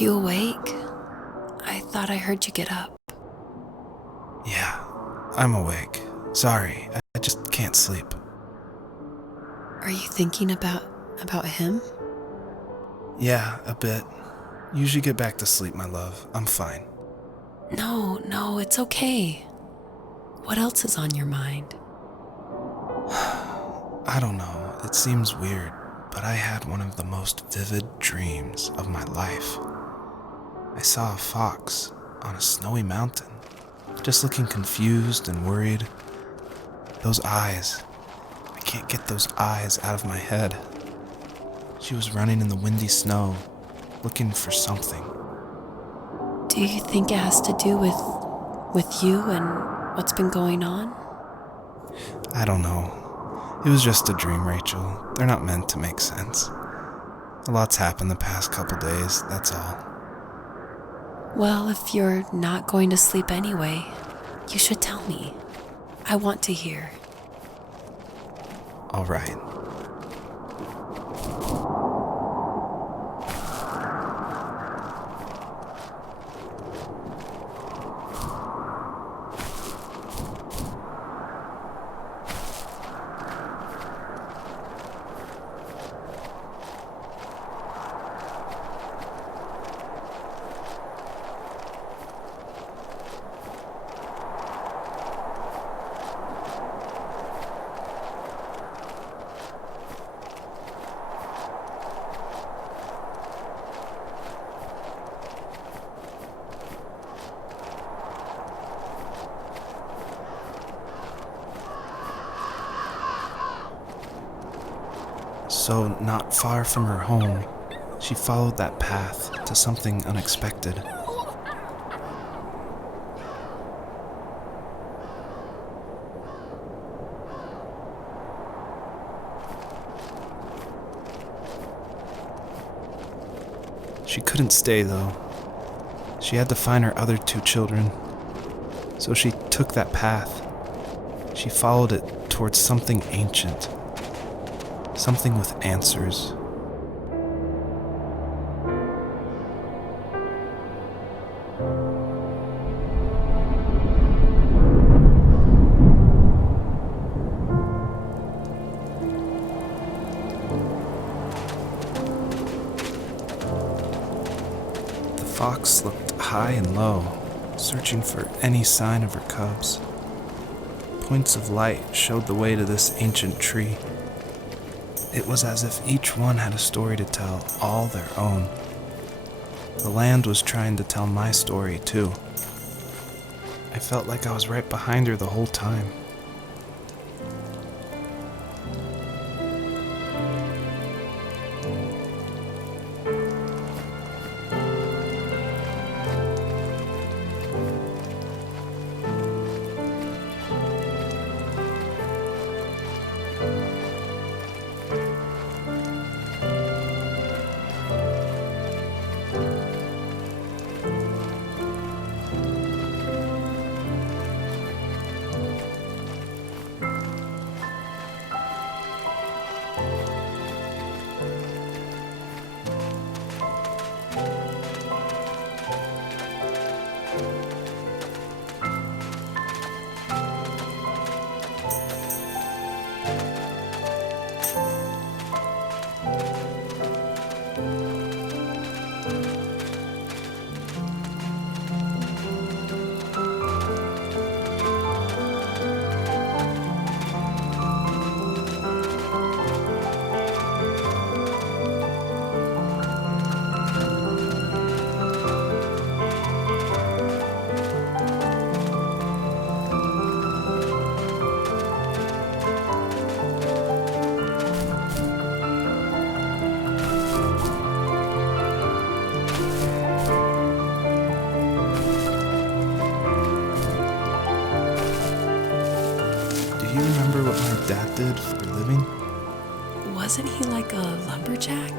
you awake? I thought I heard you get up. Yeah, I'm awake. Sorry, I just can't sleep. Are you thinking about him? Yeah, a bit. Usually get back to sleep, my love. I'm fine. No, it's okay. What else is on your mind? I don't know, it seems weird, but I had one of the most vivid dreams of my life. I saw a fox on a snowy mountain, just looking confused and worried. Those eyes, I can't get those eyes out of my head. She was running in the windy snow, looking for something. Do you think it has to do with you and what's been going on? I don't know. It was just a dream, Rachel. They're not meant to make sense. A lot's happened the past couple days, that's all. Well, if you're not going to sleep anyway, you should tell me. I want to hear. All right. So, not far from her home, she followed that path to something unexpected. She couldn't stay, though. She had to find her other 2 children. So she took that path. She followed it towards something ancient. Something with answers. The fox looked high and low, searching for any sign of her cubs. Points of light showed the way to this ancient tree. It was as if each one had a story to tell, all their own. The land was trying to tell my story, too. I felt like I was right behind her the whole time. Do you remember what my dad did for a living? Wasn't he like a lumberjack?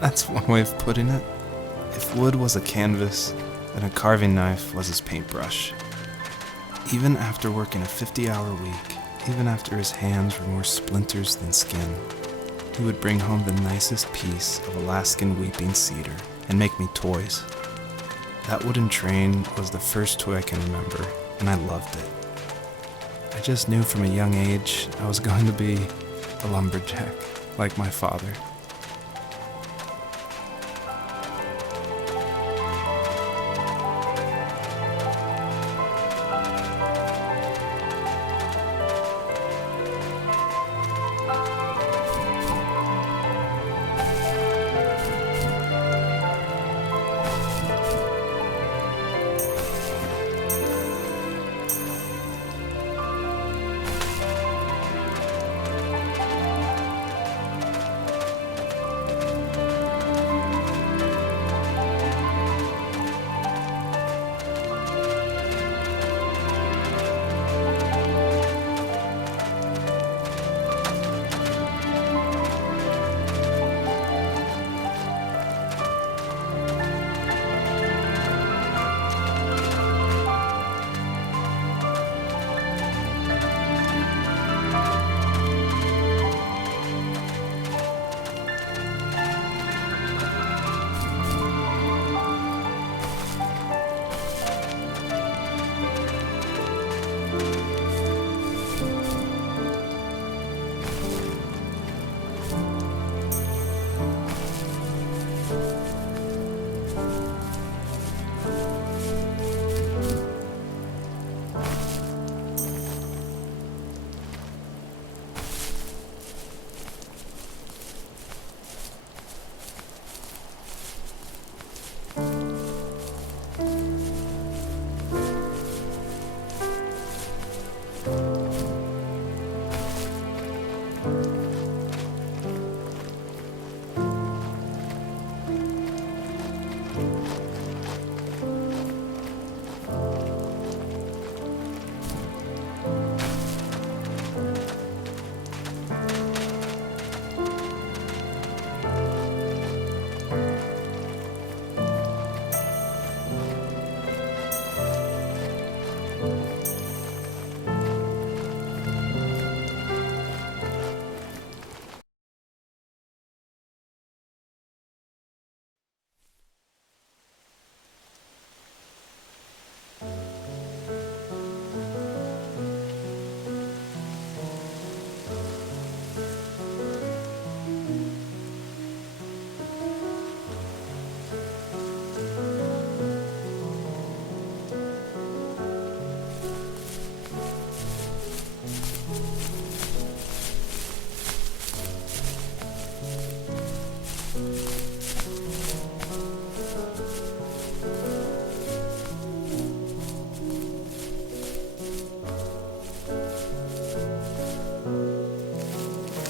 That's one way of putting it. If wood was a canvas, then a carving knife was his paintbrush. Even after working a 50-hour week, even after his hands were more splinters than skin, he would bring home the nicest piece of Alaskan weeping cedar and make me toys. That wooden train was the first toy I can remember, and I loved it. I just knew from a young age I was going to be a lumberjack, like my father.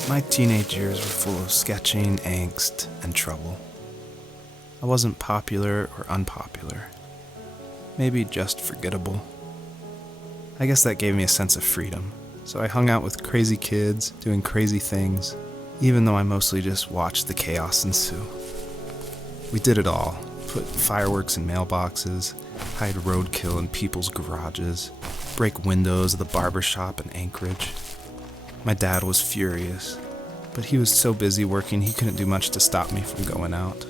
My teenage years were full of sketching, angst, and trouble. I wasn't popular or unpopular. Maybe just forgettable. I guess that gave me a sense of freedom, so I hung out with crazy kids, doing crazy things, even though I mostly just watched the chaos ensue. We did it all. Put fireworks in mailboxes, hide roadkill in people's garages, break windows of the barber shop in Anchorage. My dad was furious, but he was so busy working he couldn't do much to stop me from going out.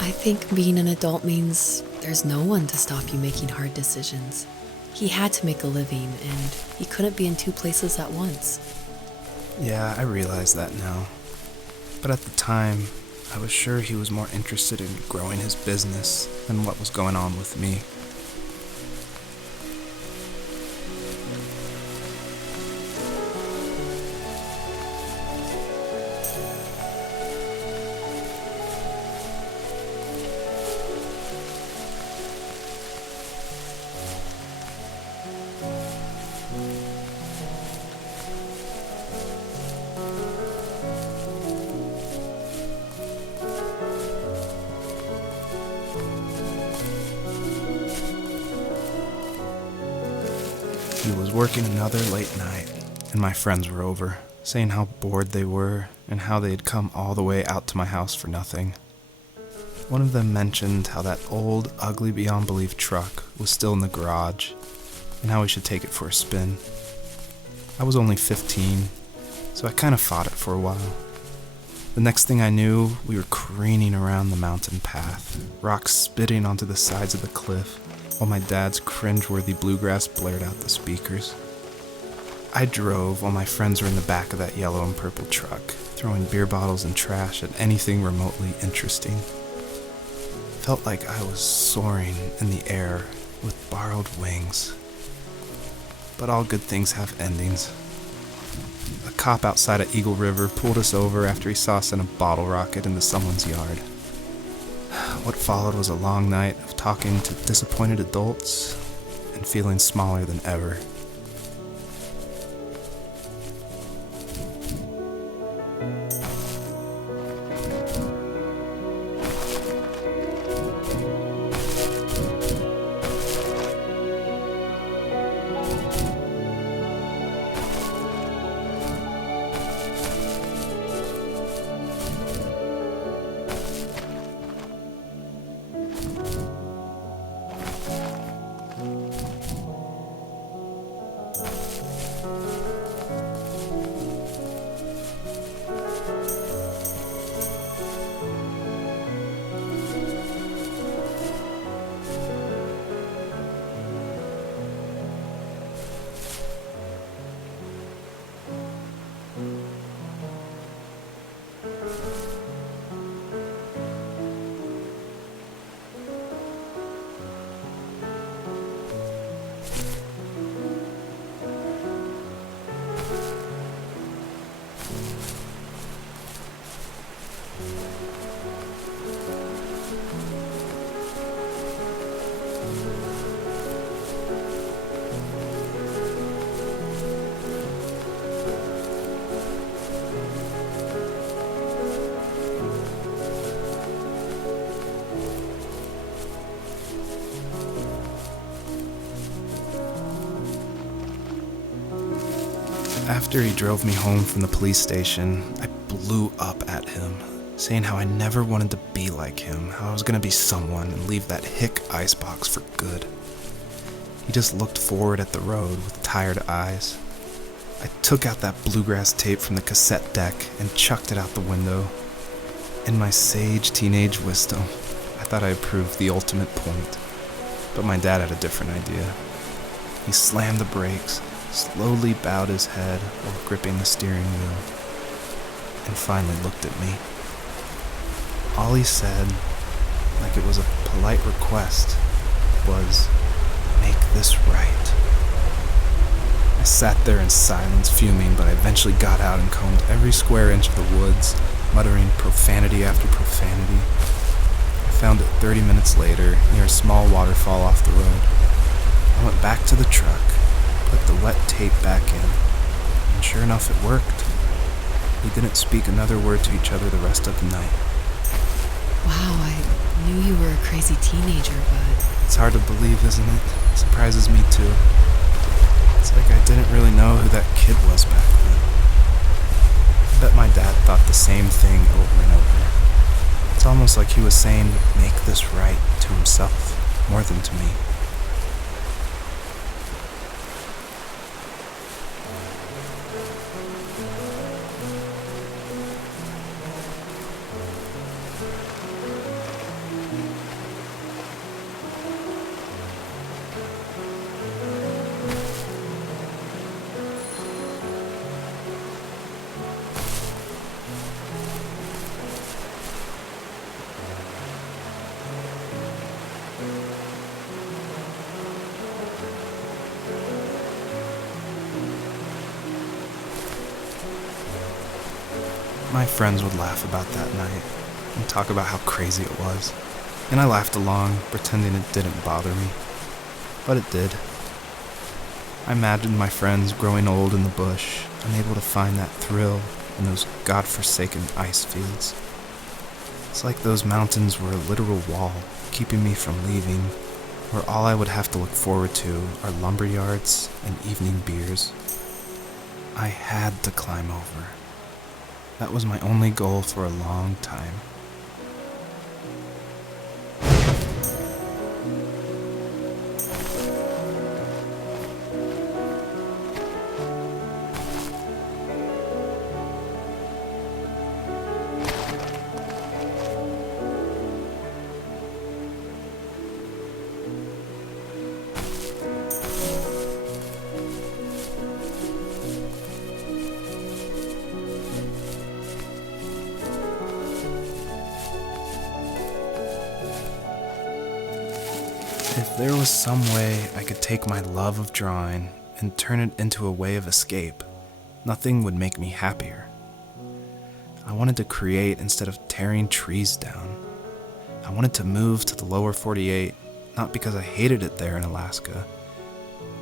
I think being an adult means there's no one to stop you making hard decisions. He had to make a living, and he couldn't be in two places at once. Yeah, I realize that now. But at the time, I was sure he was more interested in growing his business than what was going on with me. He was working another late night, and my friends were over, saying how bored they were and how they had come all the way out to my house for nothing. One of them mentioned how that old, ugly beyond belief truck was still in the garage, and how we should take it for a spin. I was only 15, so I kind of fought it for a while. The next thing I knew, we were careening around the mountain path, rocks spitting onto the sides of the cliff, while my dad's cringeworthy bluegrass blared out the speakers. I drove while my friends were in the back of that yellow and purple truck, throwing beer bottles and trash at anything remotely interesting. Felt like I was soaring in the air with borrowed wings. But all good things have endings. A cop outside of Eagle River pulled us over after he saw us in a bottle rocket into someone's yard. What followed was a long night of talking to disappointed adults and feeling smaller than ever. After he drove me home from the police station, I blew up at him, saying how I never wanted to be like him, how I was going to be someone and leave that hick icebox for good. He just looked forward at the road with tired eyes. I took out that bluegrass tape from the cassette deck and chucked it out the window. In my sage teenage wisdom, I thought I proved the ultimate point, but my dad had a different idea. He slammed the brakes, slowly bowed his head while gripping the steering wheel, and finally looked at me. All he said, like it was a polite request, was, "Make this right." I sat there in silence, fuming, but I eventually got out and combed every square inch of the woods, muttering profanity after profanity. I found it 30 minutes later, near a small waterfall off the road. I went back to the truck, put the wet tape back in, and sure enough it worked. We didn't speak another word to each other the rest of the night. Wow, I knew you were a crazy teenager, but... It's hard to believe, isn't it? It surprises me too. It's like I didn't really know who that kid was back then. I bet my dad thought the same thing over and over. It's almost like he was saying, "Make this right," to himself, more than to me. My friends would laugh about that night and talk about how crazy it was, and I laughed along, pretending it didn't bother me. But it did. I imagined my friends growing old in the bush, unable to find that thrill in those godforsaken ice fields. It's like those mountains were a literal wall, keeping me from leaving, where all I would have to look forward to are lumber yards and evening beers. I had to climb over. That was my only goal for a long time. If there was some way I could take my love of drawing and turn it into a way of escape, nothing would make me happier. I wanted to create instead of tearing trees down. I wanted to move to the lower 48, not because I hated it there in Alaska,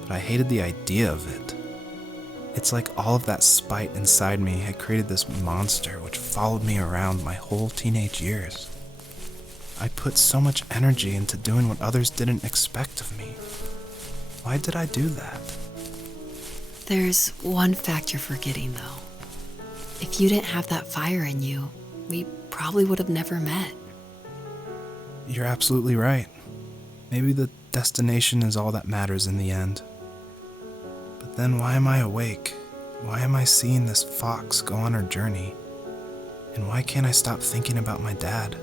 but I hated the idea of it. It's like all of that spite inside me had created this monster which followed me around my whole teenage years. I put so much energy into doing what others didn't expect of me. Why did I do that? There's one fact you're forgetting, though. If you didn't have that fire in you, we probably would have never met. You're absolutely right. Maybe the destination is all that matters in the end. But then why am I awake? Why am I seeing this fox go on her journey? And why can't I stop thinking about my dad?